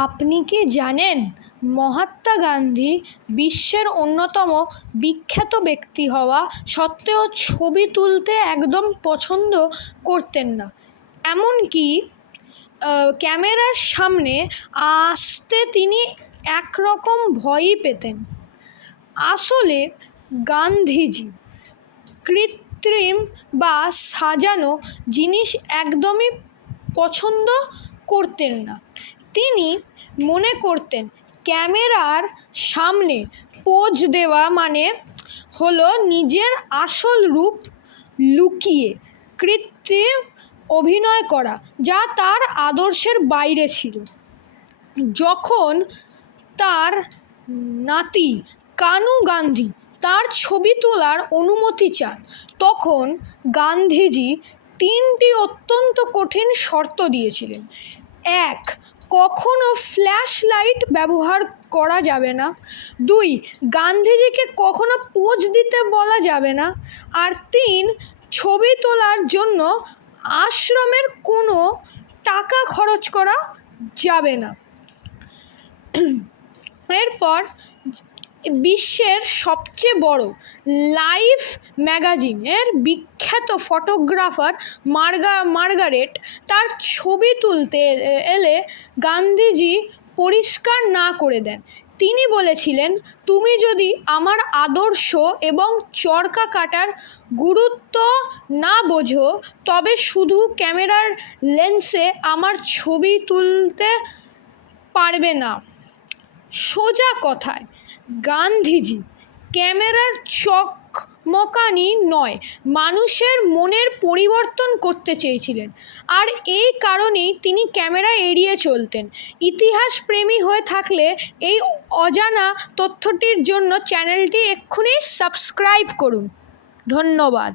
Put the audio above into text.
আপনি কি জানেন মহাত্মা গান্ধী বিশ্বের অন্যতম বিখ্যাত ব্যক্তি হওয়া সত্ত্বেও ছবি তুলতে একদম পছন্দ করতেন না, এমনকি ক্যামেরার সামনে আসতে তিনি একরকম ভয়ই পেতেন। আসলে গান্ধীজি কৃত্রিম বা সাজানো জিনিস একদমই পছন্দ করতেন না। তিনি মনে করতেন ক্যামেরার সামনে পোজ দেওয়া মানে হলো নিজের আসল রূপ লুকিয়ে কৃত্রিম অভিনয় করা, যা তার আদর্শের বাইরে ছিল। যখন তার নাতি কানু গান্ধী তার ছবি তোলার অনুমতি চান, তখন গান্ধীজি 3টি অত্যন্ত কঠিন শর্ত দিয়েছিলেন। 1. কখনো ফ্ল্যাশ লাইট ব্যবহার করা যাবে না। 2. গান্ধীজিকে কখনো পোজ দিতে বলা যাবে না। আর 3. ছবি তোলার জন্য আশ্রমের কোনো টাকা খরচ করা যাবে না। এরপর বিশ্বের সবচেয়ে বড় লাইফ ম্যাগাজিনের বিখ্যাত ফটোগ্রাফার মার্গারেট তার ছবি তুলতে এলে গান্ধীজি পরিষ্কার না করে দেন। তিনি বলেছিলেন, তুমি যদি আমার আদর্শ এবং চরকা কাটার গুরুত্ব না বোঝো, তবে শুধু ক্যামেরার লেন্সে আমার ছবি তুলতে পারবে না। সোজা কথায় গান্ধীজি ক্যামেরার চকমকানি নয়, মানুষের মনের পরিবর্তন করতে চেয়েছিলেন। আর এই কারণেই তিনি ক্যামেরা এড়িয়ে চলতেন। ইতিহাসপ্রেমী হয়ে থাকলে এই অজানা তথ্যটির জন্য চ্যানেলটি এক্ষুনি সাবস্ক্রাইব করুন। ধন্যবাদ।